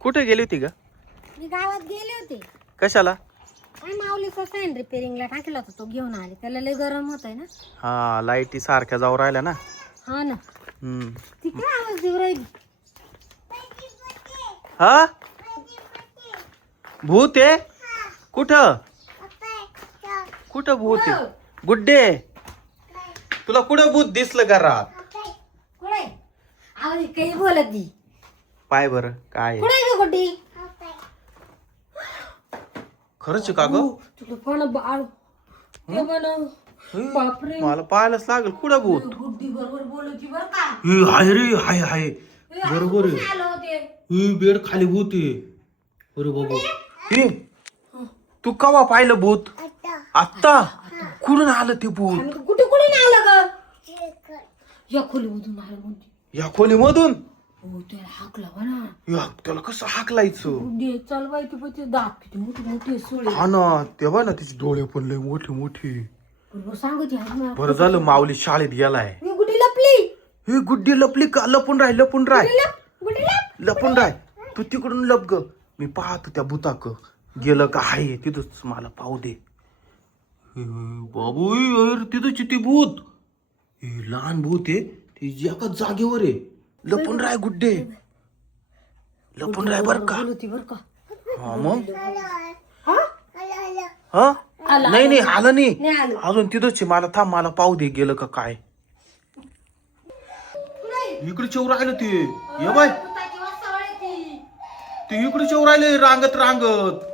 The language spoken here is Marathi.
कुठे गेली होती ग? मी गावात गेले होते. कशाला? काय माऊलीचा फॅन रिपेअरिंगला टाकला होता, तो घेऊन आले. त्याला लय गरम होत आहे ना. हा, लाईटी सारख्या जाऊ राहिल्या ना. हा ना. ती काय आवाज देऊ राहिली? हा, भूत आहे? कुठं कुठं भूत आहे? गुड्डे, तुला कुठं भूत दिसलं घरात? कुठे आवाज काही बोलत ती? पाय बरं काय आहे? कुठे ग गुड्डी? खरंच आहे का ग? तुला पण बाळ ते बनव. बापरे, मला पाहायलाच लागेल. कुठं भूत? गुड्डी बरोबर बोलती बर का? हे हाय रे, हाय हाय, बरोबर आहे. आलो होते. हे बेड खाली भूत आहे. अरे बाबा, हे तू कवा पाहिलं भूत? आत्ता? कुठून आलं ते भूत? कुठे कुठून आलं ग? या खोलीमधून आलं म्हणते. या खोलीमधून? हो, त्याला हाकला म्हणा. या, त्याला कसं हाकलायचं? गुड्डी चल बाई, ती पण ते दात किती मोठे मोठे सोळे. हा ना, तेव्हा ना तिचे डोळे पण लय मोठे मोठे. बरोबर सांगते हा. बरं झालं माऊली शाळेत गेलाय. मी गुड्डी लपली. हे गुड्डी लपली का? लपून राह, लपून राह, गुड्डी लप. लपून राह. तू तिकडून लप ग. मी पाहतो त्या भूताक गेलं का आहे तिथंच, मला पाहू दे. बाबू, तिथंच ती भूत. हे लहान भूत आहे, ती एकाच जागेवर आहे. लपून राह गुड्डे, लपून राह बर का. बोलती बर का? हा मग हा? हा, नाही नाही आलं नाही नाही आलं. अजून तिथंच आहे. मला थांब, मला पाहू दे गेलं का काय. इकडे चेव राहिलं ते. ये बाय, भुताची वास्तवळ आहे ती. ते इकडे चेव राहिले रांगत रांगत.